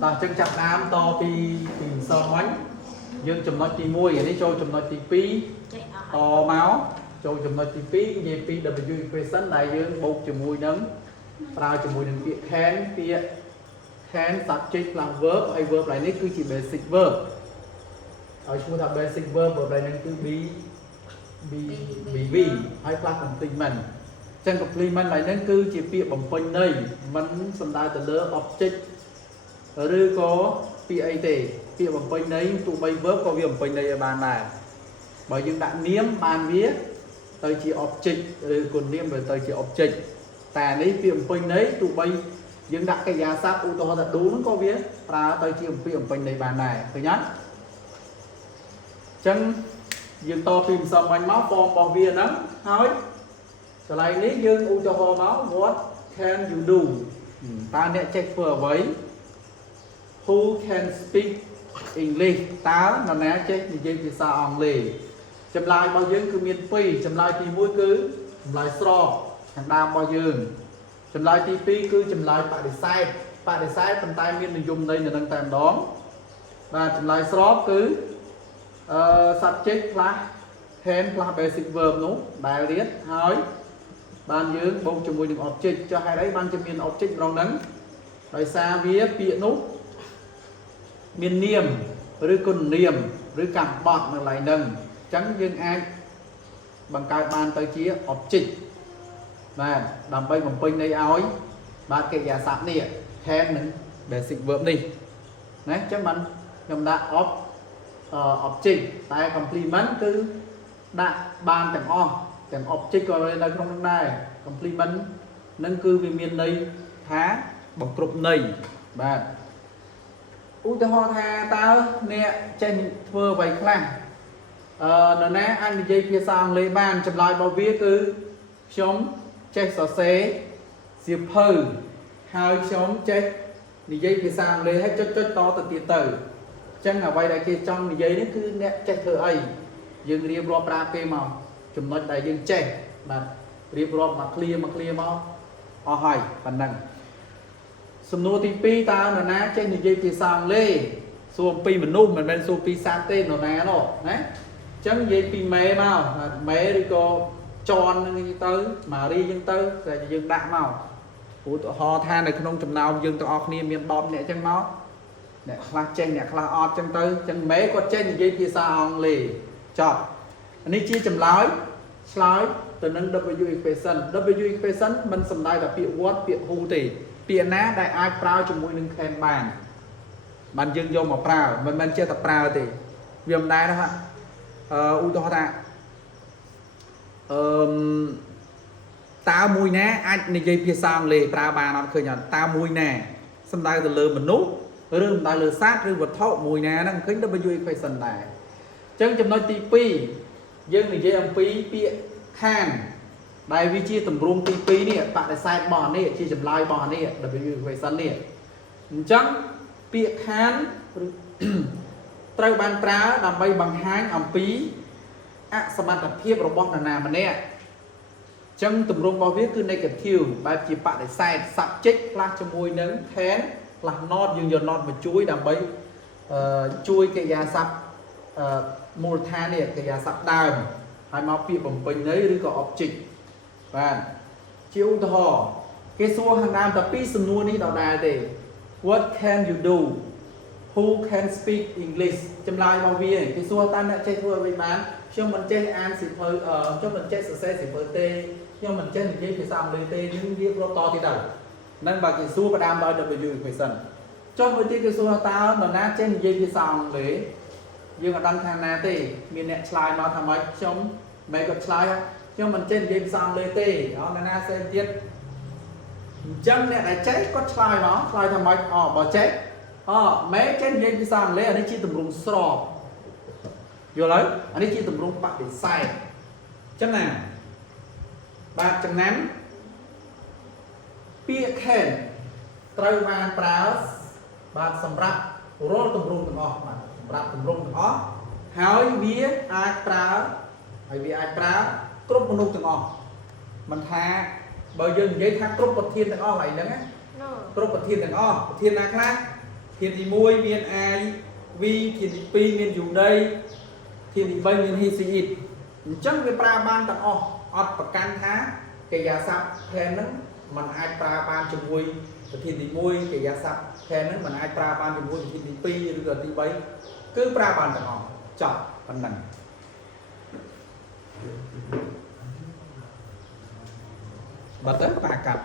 ta chân chặt đám to pi so mánh dương chùm nói tí mùi để cho chùm nói tí pi to máu cho chùm nói tí pi về pi w equation này dương bột chùm mùi nấm ra chùm mùi nấm kia can subject là verb hay verb lại này cứ chỉ basic verb ở chúng ta basic verb lại này cứ be hay plus complement chân complement lại nên cứ chỉ việc bằng phanh này vẫn sẵn đại từ lớp object rồi có PAT việc bằng phanh đấy tụ bay verb có việc bằng phanh này ở bàn này bởi những bạn niêm bàn viết tới chỉ object rồi còn niêm về tới chỉ objectแต่នេះពាក្យបំពេញនេះទោះបីយើងដាក់កិរិយាសព្ទឧទាហរណ៍ថា do ហ្នឹងក៏វាប្រើទៅជាពាក្យបំពេញនេះបានដែរឃើញទេអញ្ចឹងយើងតពីម្សិលមិញមក form របស់វាហ្នឹងហើយកន្លែងនេះយើងឧទាហរណ៍មក what can you do តើអ្នកចេះធ្វើអ្វី who can speak English តើនរណាចេះនិយាយភាសាអង់គ្លេសចម្លើយរបស់យើងគឺមាន2ចម្លើយទី1គឺចម្លើយស្របខាងដើមរបស់យើងចម្លើយទី2គឺចម្លើយបដិសេធប៉ុន្តែមាននិយមន័យនៅនឹងតែម្ដងបាទចម្លើយស្របគឺsubject plus can plus basic verb នោះដែលរៀនហើយបានយើងបូកជាមួយនឹង object ចុះហេតុអីបានជាមាន object ម្ដងហ្នឹងដោយសារវាពាក្យនោះមាននាមឬគុណនាមឬកម្មបត្តិនៅកន្លែងហ្នឹងអញ្ចឹងយើងអាចបង្កើតបានទៅជា object បាទដើម្បីបំពេញន័យឲ្យបាទកិរិយាសព្ទនេះ can និង basic verb នេះណាអញ្ចឹងបានខ្ញុំដាក់ object តែ complement គឺដាក់បានទាំងអស់ទាំង object ក៏នៅក្នុងនោះដែរ complement នឹងគឺវាមានន័យថាបង្គ្រប់ន័យបាទឧទាហរណ៍ថាតើអ្នកចេះធ្វើអ្វីខ្លះនរណាអាចនិយាយភាសាអង់គ្លេសបានចម្លើយរបស់វាគឺខ្ញុំចេះសរសេរសៀវភៅហើយខ្ញុំចេះនិយាយភាសាអង់គ្លេសហើយចុចតទៅទៀតទៅអញ្ចឹងអ្វីដែលគេចង់និយាយនេះគឺអ្នកចេះធ្វើអីយើងរៀបរាប់ប្រាប់គេមកចំណុចដែលយើងចេះបាទរៀបរាប់មក clear មកអស់ហើយប៉ុណ្ណឹងសំណួរទី2តើនរណាចេះនិយាយភាសាអង់គ្លេសសួរពីមនុស្សមិនមែនសួរពីសត្វទេនរណានោះណាអញ្ចឹងនិយាយពីមេមកមេឬក៏ចនហ្នឹងទៅម៉ារីហ្នឹងទៅតែយើងដាក់មកឧទាហរណ៍ថានៅក្នុងចំណោមយើងទាំងអស់គ្នាមាន10នាក់អញ្ចឹងមកអ្នកខ្លះចេះអ្នកខ្លះអត់អញ្ចឹងទៅអញ្ចឹងមេគាត់ចេះនិយាយភាសាអង់គ្លេសចប់នេះជាចម្លើយឆ្លើយទៅនឹង W equation មិនសំដៅតែពាក្យ what ពាក្យ who ទេពាក្យណាដែលអាចប្រើជាមួយនឹង can បានយើងយកមកប្រើមិនមែនចេះតែប្រើទេវាមិនដែរណាឧទាហរណ៍ថាតើមួយណាអាចនិយាយភាសាអង់គ្លេសប្រើបានអត់ឃើញអត់តើមួយណាសំដៅទៅលើមនុស្សឬសំដៅលើសត្វឬវត្ថុមួយណាហ្នឹងឃើញ W equation ដែរអញ្ចឹងចំណុចទី2យើងនិយាយអំពីពាក្យ can ដែលវាជាទម្រង់ទី2នេះបដិសេធរបស់នេះជាចម្លើយរបស់នេះ W equation នេះអញ្ចឹងពាក្យ can ត្រូវបានប្រើដើម្បីបង្ហាញអំពីអសមត្ថភាពរបស់នរណាម្នាក់អញ្ចឹងទម្រង់របស់វាគឺ negative បែបជាបដិសេធ subject ផ្លាស់ជាមួយនឹង can ផ្លាស់ not យើងយក not មកជួយដើម្បីជួយកិរិយាសព្ទមូលដ្ឋាននេះកិរិយាសព្ទដើមហើយមកពាក្យបំពេញន័យឬក៏ object បាទជាឧទាហរណ៍គេសួរខាងដើមតែពីសំណួរនេះដដែលទេ what can you do who can speak English ចម្លើយរបស់វាគេសួរតើអ្នកចេះធ្វើអ្វីបានខ្ញុំមិនចេះអានសៀវភៅខ្ញុំមិនចេះសរសេរសៀវភៅទេខ្ញុំមិនចេះនិយាយភាសាអង់គ្លេសទេយើងរៀបរាប់តទៀតទៅហ្នឹងបើគេសួរផ្ដើមដោយ W equation ចុះមួយទៀតគេសួរតើនរណាចេះនិយាយភាសាអង់គ្លេសយើងអត់ដឹងខាងណាទេមានអ្នកឆ្លើយមកថាម៉េចខ្ញុំមិនគាត់ឆ្លើយខ្ញុំមិនចេះនិយាយភាសាអង់គ្លេសទេអត់ណាផ្សេងទៀតអញ្ចឹងអ្នកដែលចេះគាត់ឆ្លើយមកឆ្លើយថាម៉េចបើចេះមេចេះនិយាយភាសាអង់គ្លេសអានេះជាទម្រង់ស្របយល់ហើយអានេះជាទម្រង់បដិសេធអញ្ចឹងណាបាទចំណាំពាក្យ can ត្រូវបានប្រើបាទសម្រាប់រាល់ទម្រង់ទាំងអស់បាទសម្រាប់ទម្រង់ទាំងអស់ហើយវាអាចប្រើគ្រប់មនុស្សទាំងអស់មិនថាបើយើងនិយាយថាគ្រប់ប្រធានទាំងអស់ឡើយហ្នឹងណាគ្រប់ប្រធានទាំងអស់ប្រធានណាខ្លះ thiên thì môi miền ai vi thiên thì pi miền dùng đây thiên thì bay miền hi sĩ ít chắc cái pra ban tặng ọt và can thá cái giá sắp khen nó mình ai pra ban cho môi thiên thì môi cái giá sắp khen nó mình ai pra ban cho môi thiên thì pi rồi thì bay cứ pra ban tặng chọn phần này bật tới bà cặp